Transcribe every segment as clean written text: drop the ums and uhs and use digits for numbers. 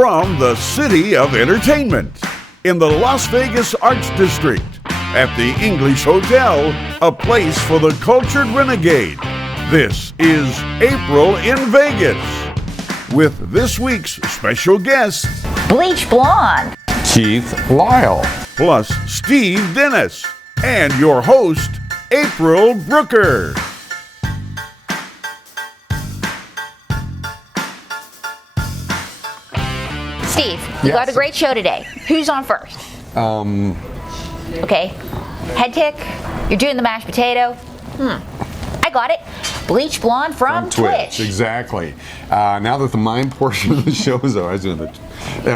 from the City of Entertainment in the Las Vegas Arts District at the English Hotel, a place for the cultured renegade. This is April in Vegas with this week's special guest, Bleach Blonde, Keith Lyle, plus Steve Dennis, and your host, April Brucker. Steve, you got a great show today. Who's on first? Okay. Head tick. You're doing the mashed potato. I got it. Bleach Blonde from Twitch. Exactly. Now that the mime portion of the show is over,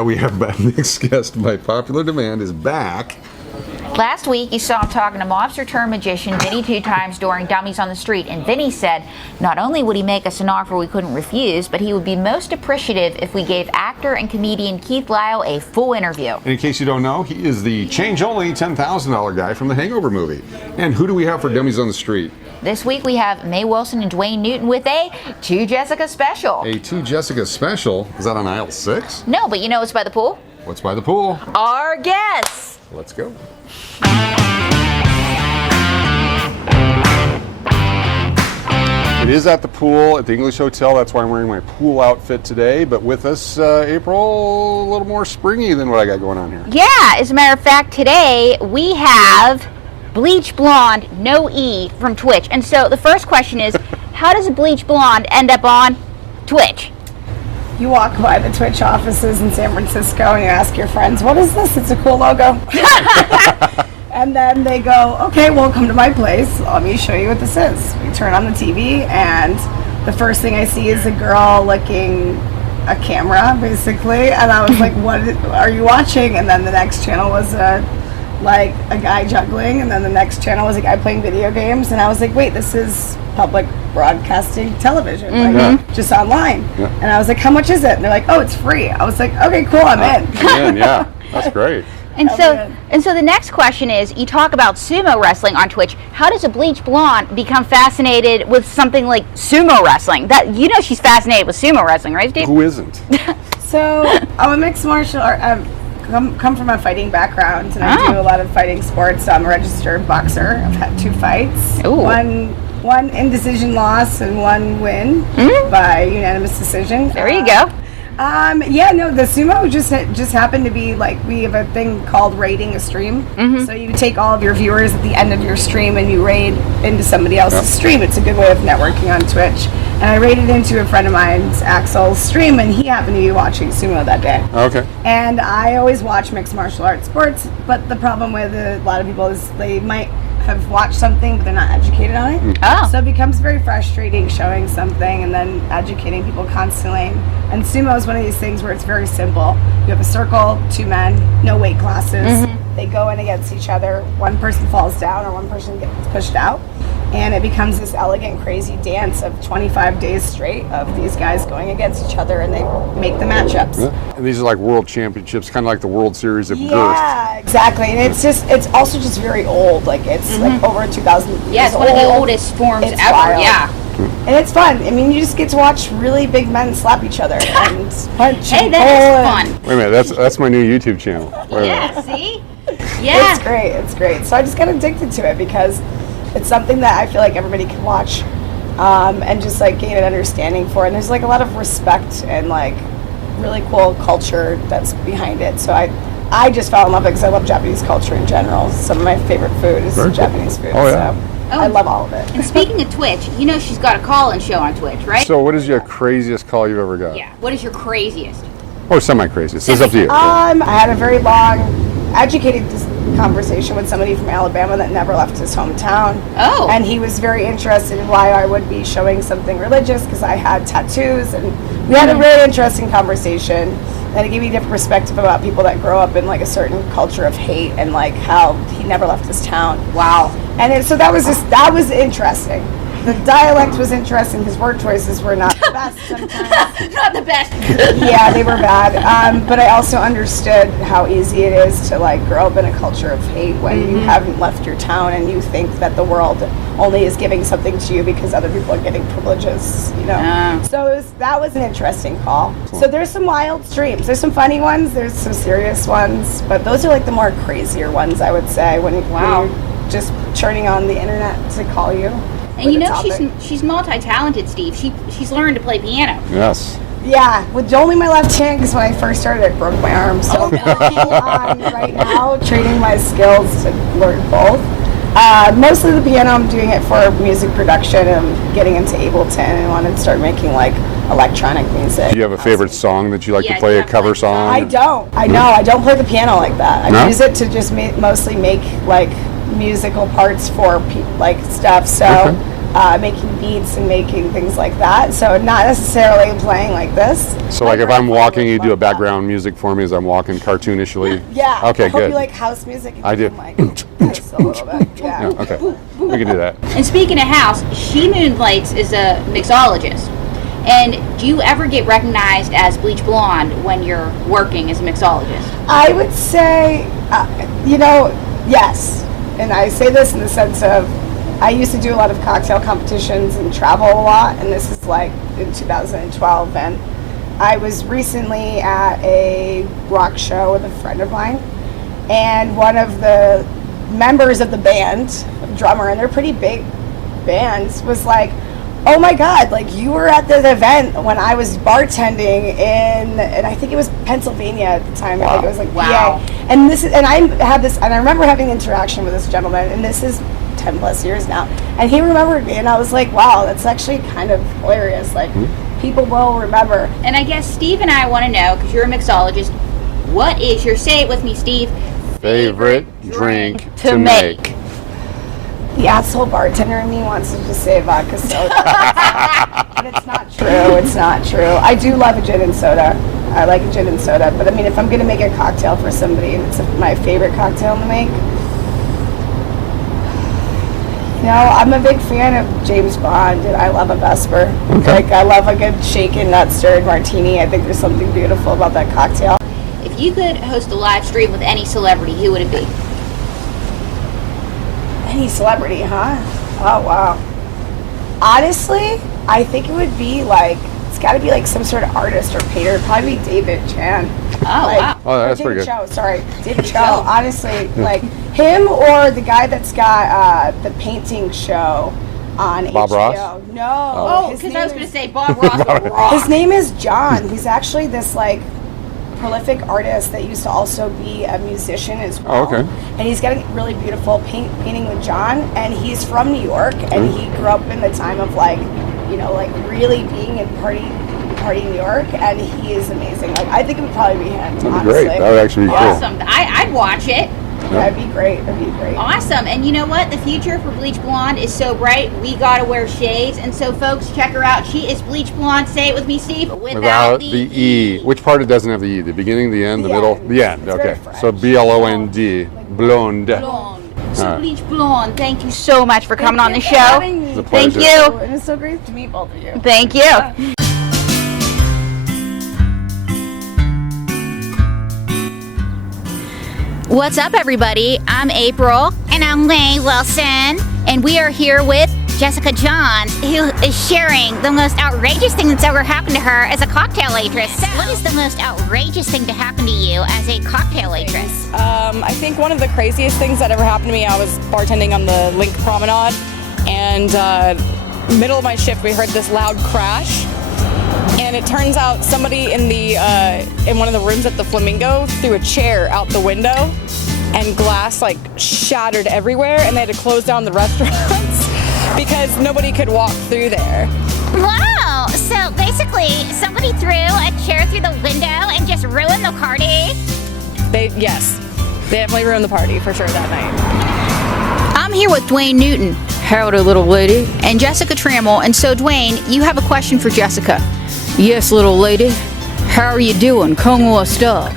we have our next guest by popular demand is back. Last week, you saw him talking to mobster-turned magician Vinny 2 times during Dummies on the Street, and Vinny said not only would he make us an offer we couldn't refuse, but he would be most appreciative if we gave actor and comedian Keith Lyle a full interview. And in case you don't know, he is the change-only $10,000 guy from the Hangover movie. And who do we have for Dummies on the Street? This week, we have Mae Wilson and Dwayne Newton with a 2 Jessica special. A 2 Jessica special? Is that on aisle 6? No, but you know what's by the pool? What's by the pool? Our guests. Let's go. It is at the pool at the English Hotel. That's why I'm wearing my pool outfit today. But with us, April, a little more springy than what I got going on here. Yeah, as a matter of fact, today we have Bleach Blonde, no E, from Twitch. And so the first question is, how does a Bleach Blonde end up on Twitch? You walk by the Twitch offices in San Francisco and you ask your friends, what is this? It's a cool logo. And then they go, okay, well, come to my place. Let me show you what this is. We turn on the TV and the first thing I see is a girl licking a camera, basically. And I was like, what are you watching? And then the next channel was a guy juggling. And then the next channel was a guy playing video games. And I was like, wait, this is public broadcasting television, just online. Yeah. And I was like, how much is it? And they're like, oh, it's free. I was like, okay, cool, I'm in. Yeah, that's great. And so the next question is, you talk about sumo wrestling on Twitch. How does a Bleach Blonde become fascinated with something like sumo wrestling? That, you know, she's fascinated with sumo wrestling, right, Steve? Who isn't? So I'm a mixed martial art. I've come from a fighting background, and I do a lot of fighting sports. So I'm a registered boxer. I've had 2 fights. Ooh. One indecision loss and 1 win by unanimous decision. There you go. The sumo just happened to be like, we have a thing called raiding a stream. So you take all of your viewers at the end of your stream and you raid into somebody else's stream. It's a good way of networking on Twitch. And I raided into a friend of mine's, Axel's stream, and he happened to be watching sumo that day. Okay. And I always watch mixed martial arts sports, but the problem with a lot of people is they might have watched something but they're not educated on it. So it becomes very frustrating showing something and then educating people constantly. And sumo is one of these things where it's very simple. You have a circle, 2 men, no weight classes. They go in against each other. One person falls down or one person gets pushed out. And it becomes this elegant, crazy dance of 25 days straight of these guys going against each other, and they make the matchups. Yeah. And these are like world championships, kind of like the World Series of Girth. Yeah, exactly. And it's also just very old. Like, it's like over 2,000 years old. Yeah, it's one of the oldest forms ever. Wild. Yeah. And it's fun. I mean, you just get to watch really big men slap each other and punch. Hey, and that is fun. Wait a minute, that's my new YouTube channel. Yeah, see? Yeah. It's great. So I just got addicted to it because it's something that I feel like everybody can watch and just like gain an understanding for. And there's like a lot of respect and like really cool culture that's behind it. So I just fell in love with it because I love Japanese culture in general. Some of my favorite food is Japanese food. Oh, yeah. So I love all of it. And speaking of Twitch, you know she's got a call-in show on Twitch, right? So what is your craziest call you've ever got? Yeah. What is your craziest? Or semi-craziest? It's up to you. I had a very long, educated conversation with somebody from Alabama that never left his hometown. Oh. And he was very interested in why I would be showing something religious because I had tattoos, and we had a really interesting conversation. And it gave me a different perspective about people that grow up in like a certain culture of hate and like how he never left his town. Wow. And so that was interesting. the dialect was interesting. His word choices were not the best sometimes. Not the best. Yeah, they were bad. But I also understood how easy it is to like grow up in a culture of hate when you haven't left your town and you think that the world only is giving something to you because other people are getting privileges, you know. So that was an interesting call. So there's some wild streams. There's some funny ones. There's some serious ones. But those are like the more crazier ones, I would say, when you're just churning on the internet to call you. And you know she's multi-talented, Steve. She's learned to play piano. Yes. Yeah, with only my left hand, because when I first started, I broke my arm. So I'm right now training my skills to learn both. Mostly the piano, I'm doing it for music production. I'm getting into Ableton and want to start making like electronic music. Do you have a favorite song that you like to play, a cover song? I don't. I know. I don't play the piano like that. I use it to just mostly make like musical parts for like stuff. So making beats and making things like that. So not necessarily playing like this. So like if I'm walking, you do a background music for me as I'm walking cartoonishly? Yeah. Okay, I hope good. you like house music. And I do. Like, this a little bit. Yeah. Yeah, okay. We can do that. And speaking of house, she moonlights as a mixologist. And do you ever get recognized as Bleach Blonde when you're working as a mixologist? I would say, yes. And I say this in the sense of, I used to do a lot of cocktail competitions and travel a lot, and this is like in 2012, and I was recently at a rock show with a friend of mine, and one of the members of the band, a drummer, and they're pretty big bands, was like, oh my God, like you were at the event when I was bartending and I think it was Pennsylvania at the time. I think it was like PA. And I remember having interaction with this gentleman, and this is 10 plus years now. And he remembered me, and I was like, wow, that's actually kind of hilarious. Like, people will remember. And I guess Steve and I want to know, because you're a mixologist, what is your, say it with me, Steve, favorite drink to make? The asshole bartender in me wants to just say vodka soda. But it's not true. It's not true. I do love a gin and soda. I like a gin and soda. But I mean, if I'm going to make a cocktail for somebody and it's my favorite cocktail to make, I'm a big fan of James Bond, and I love a Vesper. Okay. Like, I love a good shaken, not stirred martini. I think there's something beautiful about that cocktail. If you could host a live stream with any celebrity, who would it be? Any celebrity, huh? Oh, wow. Honestly, I think it would be like, it's got to be like some sort of artist or painter. It'd probably be David Chan. Oh, wow. Oh, that's pretty good. David Cho. Honestly, like him or the guy that's got the painting show on Bob HBO. Ross? No. Oh, because I was going to say Bob Ross. His name is John. He's actually this like prolific artist that used to also be a musician as well. Oh, okay. And he's got a really beautiful painting with John, and he's from New York, and he grew up in the time of like really being in party New York, and he is amazing. Like, I think it would probably be him. That'd be great. That would actually be cool. Awesome. I'd watch it. That'd be great. Awesome. And you know what? The future for Bleach Blonde is so bright, we gotta wear shades. And so, folks, check her out. She is Bleach Blonde. Say it with me, Steve. Without the E. Which part it doesn't have the E? The beginning, the end, the middle? The end. Okay. So BLOND. Blonde. So Bleach Blonde, thank you so much for coming on the show. It's a Thank pleasure. you. It was so great to meet both of you. Thank you. What's up, everybody? I'm April. And I'm Lay Wilson. And we are here with Jessica Johns, who is sharing the most outrageous thing that's ever happened to her as a cocktail waitress. What is the most outrageous thing to happen to you as a cocktail waitress? I think one of the craziest things that ever happened to me, I was bartending on the Link Promenade, and middle of my shift, we heard this loud crash. And it turns out somebody in one of the rooms at the Flamingo threw a chair out the window, and glass like shattered everywhere, and they had to close down the restaurants because nobody could walk through there. Wow! So basically, somebody threw a chair through the window and just ruined the party? They definitely ruined the party for sure that night. I'm here with Dwayne Newton. Howdy, little lady. And Jessica Trammell. And so, Dwayne, you have a question for Jessica. Yes, little lady. How are you doing? Come what's up?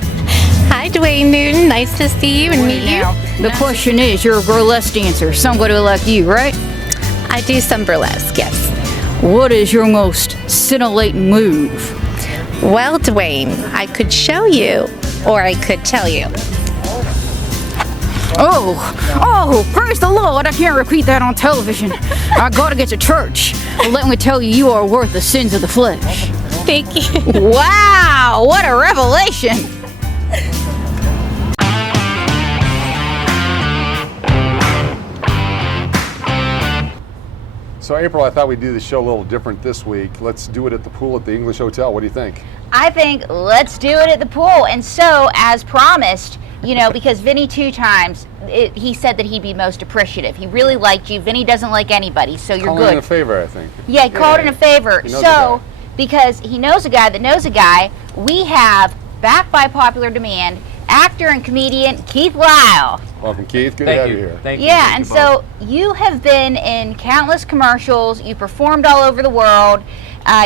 Hi, Dwayne Newton. Nice to see you and meet you. The question is, you're a burlesque dancer. Somebody like you, right? I do some burlesque, yes. What is your most scintillating move? Well, Dwayne, I could show you, or I could tell you. Oh, praise the Lord. I can't repeat that on television. I gotta get to church. Let me tell you, you are worth the sins of the flesh. Thank you. Wow, what a revelation. So, April, I thought we'd do the show a little different this week. Let's do it at the pool at the English Hotel. What do you think? I think let's do it at the pool. And so, as promised, because Vinny 2 times, he said that he'd be most appreciative. He really liked you. Vinny doesn't like anybody, so you're Calling good. in a favor, I think. Yeah, he called in a favor. He knows a guy. Because he knows a guy that knows a guy, we have, back by popular demand, actor and comedian Keith Lyle. Welcome, Keith. Good to have you here. Thank you. Yeah, and so you have been in countless commercials. You performed all over the world.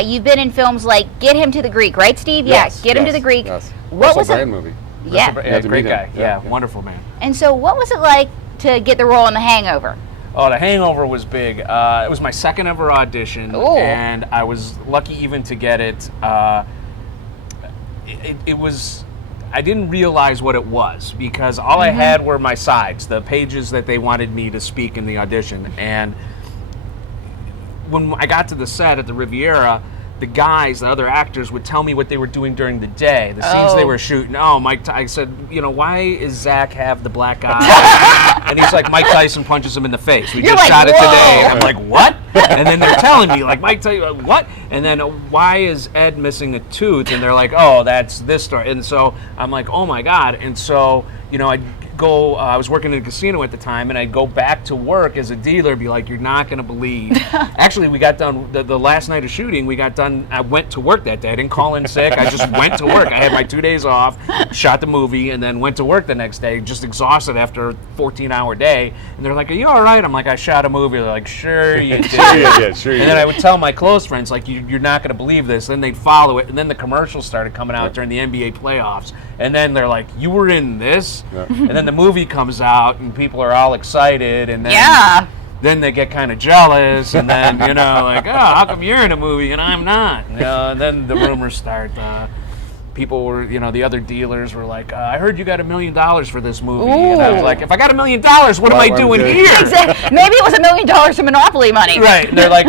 You've been in films like Get Him to the Greek, right, Steve? Yes, Get Him to the Greek. Yes. What Russell was Brand it? movie. Yeah. Yeah, to great meet him. guy. Yeah. Wonderful man. And so, what was it like to get the role in The Hangover? Oh, The Hangover was big. It was my second ever audition, Ooh. and I was lucky even to get it. It was. I didn't realize what it was because all I had were my sides, the pages that they wanted me to speak in the audition. And when I got to the set at the Riviera, the guys, the other actors, would tell me what they were doing during the day, the scenes they were shooting. Oh, I said, why is Zach have the black eye? And he's like, Mike Tyson punches him in the face. We You're just like, shot it "Whoa." today. And I'm like, what? And then they're telling me, like, Mike Tyson, what? And then, why is Ed missing a tooth? And they're like, oh, that's this story. And so I'm like, oh my God. And so, I'd go, I was working in a casino at the time, and I'd go back to work as a dealer, be like, you're not going to believe. Actually, we got done, the last night of shooting, we got done, I went to work that day. I didn't call in sick. I just went to work. I had my 2 days off, shot the movie, and then went to work the next day, just exhausted after a 14-hour day. And they're like, are you all right? I'm like, I shot a movie. They're like, sure you did. Sure you did. Sure you And then did. I would tell my close friends, like, you're not going to believe this. Then they'd follow it, and then the commercials started coming out during the NBA playoffs. And then they're like, you were in this? Yeah. And then the movie comes out, and people are all excited, and then, Yeah. then they get kind of jealous, and then, like, oh, how come you're in a movie and I'm not? And then the rumors start. People were, the other dealers were like, I heard you got $1 million for this movie. And I was like, if I got $1 million, what am I Well, doing good. here? Maybe it was $1 million of Monopoly money. Right. And they're like,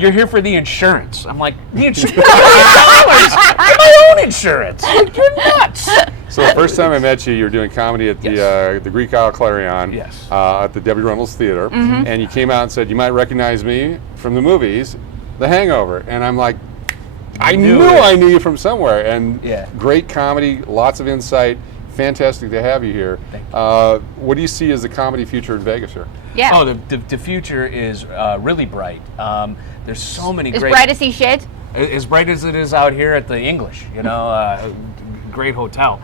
you're here for the insurance. I'm like, the insurance? $1 million for my own insurance. Like, you're nuts. So the first time I met you were doing comedy at the Greek Isle Clarion Yes. at the Debbie Reynolds Theater. And you came out and said, you might recognize me from the movies, The Hangover. And I'm like, I knew I knew you from somewhere. And great comedy, lots of insight. Fantastic to have you here. Thank you. What do you see as the comedy future in Vegas here? Yeah. Oh, the future is really bright. There's so many As great... bright as he sheds? As bright as it is out here at the English, great hotel.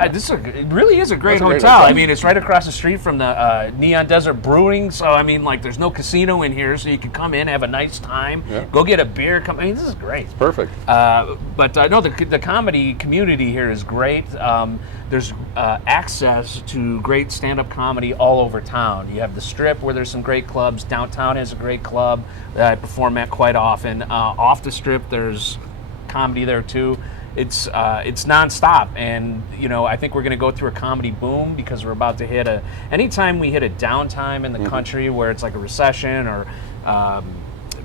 It really is a great hotel. I mean, it's right across the street from the Neon Desert Brewing. So, I mean, like, there's no casino in here, so you can come in, have a nice time, go get a beer. This is great. It's perfect. But no, the comedy community here is great. There's access to great stand-up comedy all over town. You have the Strip, where there's some great clubs. Downtown has a great club that I perform at quite often. Off the Strip, there's comedy there too. It's nonstop, and I think we're going to go through a comedy boom because we're about to hit anytime we hit a downtime in the country where it's like a recession or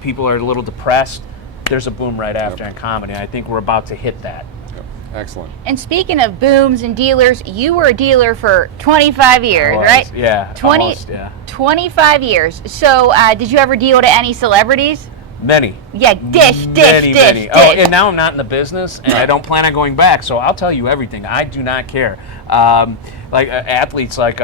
people are a little depressed, there's a boom right after in comedy. I think we're about to hit that. Excellent. And speaking of booms and dealers, you were a dealer for 25 years, right? Yeah, 25 years. So did you ever deal to any celebrities? Many. Yeah, dish. Oh, and now I'm not in the business, and I don't plan on going back, so I'll tell you everything. I do not care. Athletes like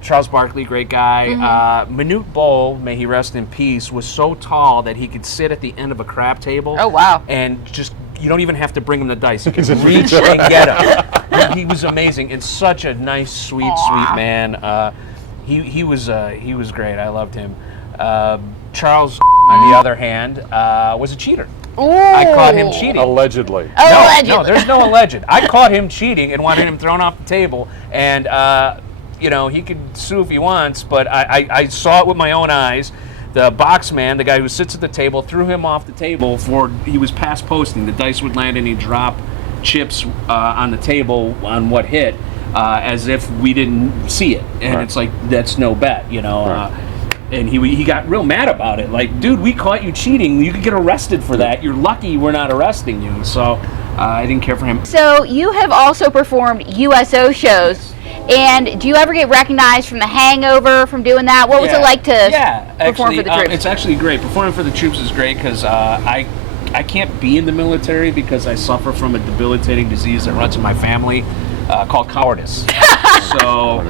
Charles Barkley, great guy. Manute Bol, may he rest in peace, was so tall that he could sit at the end of a crap table. Oh, wow. And just, you don't even have to bring him the dice. You can reach and get him. He was amazing and such a nice, sweet man. He was great. I loved him. Charles, on the other hand, was a cheater. Ooh. I caught him cheating. Allegedly. Allegedly. No, there's no alleged. I caught him cheating and wanted him thrown off the table. And, You know, he could sue if he wants, but I saw it with my own eyes. The box man, the guy who sits at the table, threw him off the table he was past posting. The dice would land and he'd drop chips on the table on what hit, as if we didn't see it. And it's like, that's no bet, you know. And he got real mad about it. Like, dude, we caught you cheating. You could get arrested for that. You're lucky we're not arresting you. So I didn't care for him. So you have also performed USO shows. And do you ever get recognized from The Hangover from doing that? What was it like to perform for the troops? It's actually great. Performing for the troops is great because I can't be in the military because I suffer from a debilitating disease that runs in my family called cowardice. So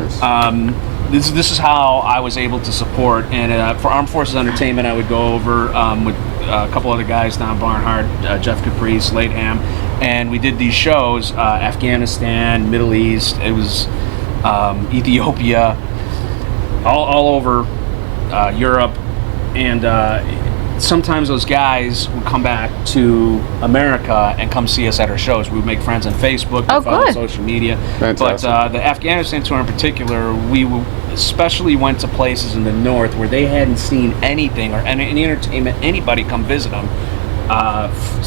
this is how I was able to support. And for Armed Forces Entertainment, I would go over with a couple other guys, Don Barnhart, Jeff Caprice, Slade Ham, and we did these shows, Afghanistan, Middle East. It was Ethiopia, all over Europe, and sometimes those guys would come back to America and come see us at our shows. We would make friends on Facebook, on social media. Fantastic. But the Afghanistan tour in particular, we especially went to places in the north where they hadn't seen anything or any entertainment, anybody come visit them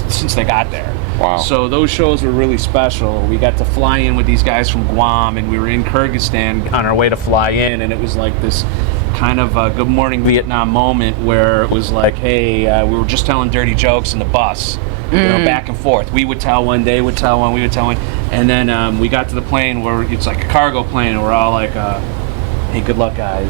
since they got there. Wow. So those shows were really special. We got to fly in with these guys from Guam, and we were in Kyrgyzstan on our way to fly in, and it was like this kind of a Good Morning Vietnam moment where it was like, hey, we were just telling dirty jokes in the bus, you know, back and forth. We would tell one, they would tell one, we would tell one, and then we got to the plane where it's like a cargo plane, and we're all like, hey, good luck, guys.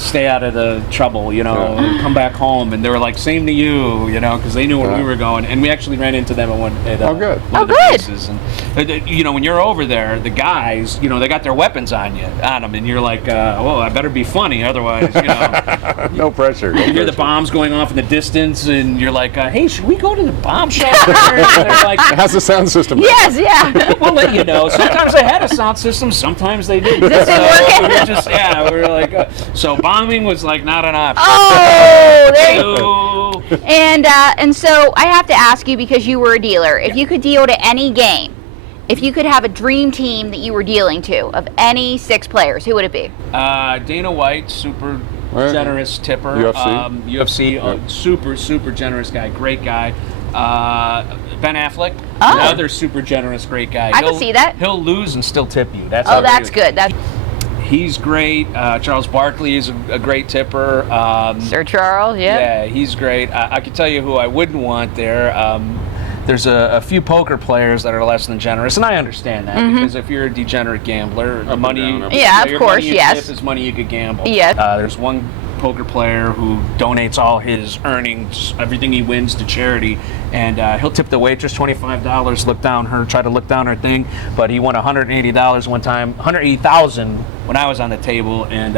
Stay out of the trouble, you know, and come back home. And they were like, same to you, you know, because they knew where we were going. And we actually ran into them at one of the bases. And, you know, when you're over there, the guys, you know, they got their weapons on them. And you're like, well, I better be funny. Otherwise, you know. No pressure. You hear the bombs going off in the distance, and you're like, hey, should we go to the bomb shelter? And they're like, it has a sound system. Yes, yeah. We'll let you know. Sometimes they had a sound system, sometimes they didn't. We're like, so bombing was like not an option. Oh, there you go. And so I have to ask you, because you were a dealer, if you could deal to any game, if you could have a dream team that you were dealing to of any 6 players, who would it be? Dana White, super generous tipper. UFC, super generous guy, great guy. Ben Affleck, another super generous, great guy. I can see that. He'll lose and still tip you. That's good. He's great. Charles Barkley is a great tipper. Sir Charles, yeah, he's great. I can tell you who I wouldn't want there. There's a few poker players that are less than generous, and I understand that because if you're a degenerate gambler, the money, of course, tip is money you could gamble. Yes. There's one poker player who donates all his earnings, everything he wins, to charity, and he'll tip the waitress $25, try to look down her thing, but he won $180 one time, $180,000 when I was on the table, and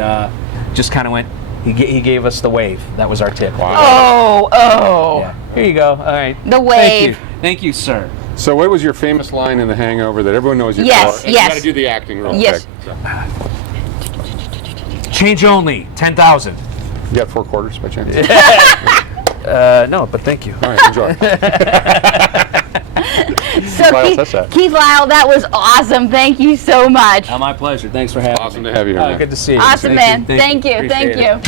just kind of went. He gave us the wave. That was our tip. Wow. Oh. Yeah. Here you go. All right. The wave. Thank you, sir. So what was your famous line in The Hangover that everyone knows you for? Yes. You got to do the acting real quick. Change only, 10,000. You got 4 quarters by chance? No, but thank you. All right, enjoy. So Keith Lyle, that was awesome. Thank you so much. My pleasure. Thanks for having me. Awesome to have you here, man. Good to see you. Awesome, man. Thank you. Thank you.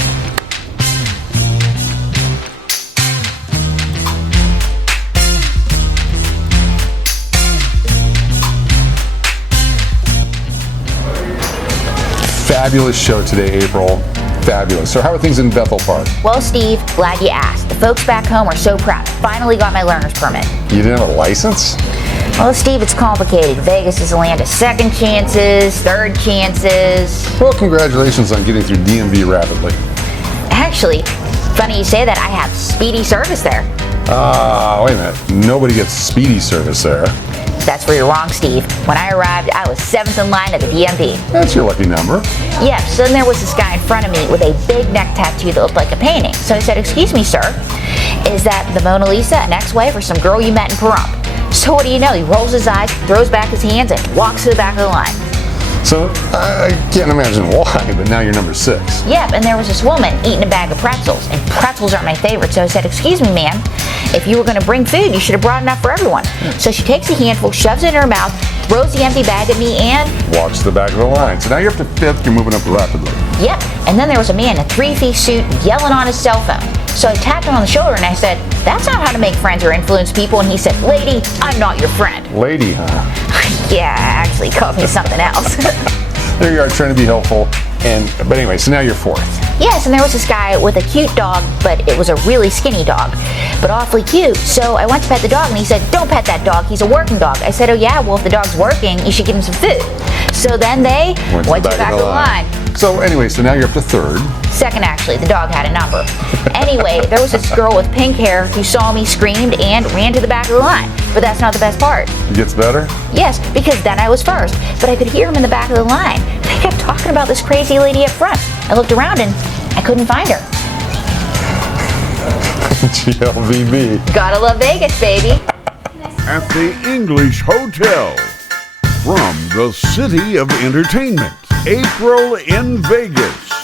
Fabulous show today, April. Fabulous. So how are things in Bethel Park? Well, Steve, glad you asked. The folks back home are so proud. Finally got my learner's permit. You didn't have a license? Well, Steve, it's complicated. Vegas is a land of second chances, third chances. Well, congratulations on getting through DMV rapidly. Actually, funny you say that, I have speedy service there. Wait a minute. Nobody gets speedy service there. That's where you're wrong, Steve. When I arrived, I was 7th in line at the DMV. That's your lucky number. Yeah, so then there was this guy in front of me with a big neck tattoo that looked like a painting. So I said, excuse me, sir, is that the Mona Lisa, an ex-wife, or some girl you met in Pahrump? So what do you know? He rolls his eyes, throws back his hands, and walks to the back of the line. So I can't imagine why, but now you're number 6. Yep, and there was this woman eating a bag of pretzels, and pretzels aren't my favorite. So I said, excuse me, ma'am, if you were going to bring food, you should have brought enough for everyone. So she takes a handful, shoves it in her mouth, throws the empty bag at me, and Walks to the back of the line. So now you're up to 5th. You're moving up rapidly. yep. And then there was a man in a 3-piece suit yelling on his cell phone. So I tapped him on the shoulder and I said, "That's not how to make friends or influence people." And he said, "Lady, I'm not your friend." Lady, huh? Yeah, actually, he called me something else. There you are, trying to be helpful. But anyway, so now you're 4th. Yes, and there was this guy with a cute dog, but it was a really skinny dog, but awfully cute. So I went to pet the dog, and he said, "Don't pet that dog, he's a working dog." I said, "Oh yeah, well if the dog's working, you should give him some food." So then they went to the back of the line. So anyway, so now you're up to 3rd. Second, actually, the dog had a number. Anyway, there was this girl with pink hair who saw me, screamed, and ran to the back of the line. But that's not the best part. It gets better? Yes, because then I was first, but I could hear him in the back of the line. They kept talking about this crazy lady up front. I looked around and I couldn't find her. GLVB. Gotta love Vegas, baby. At the English Hotel. From the City of Entertainment, April in Vegas.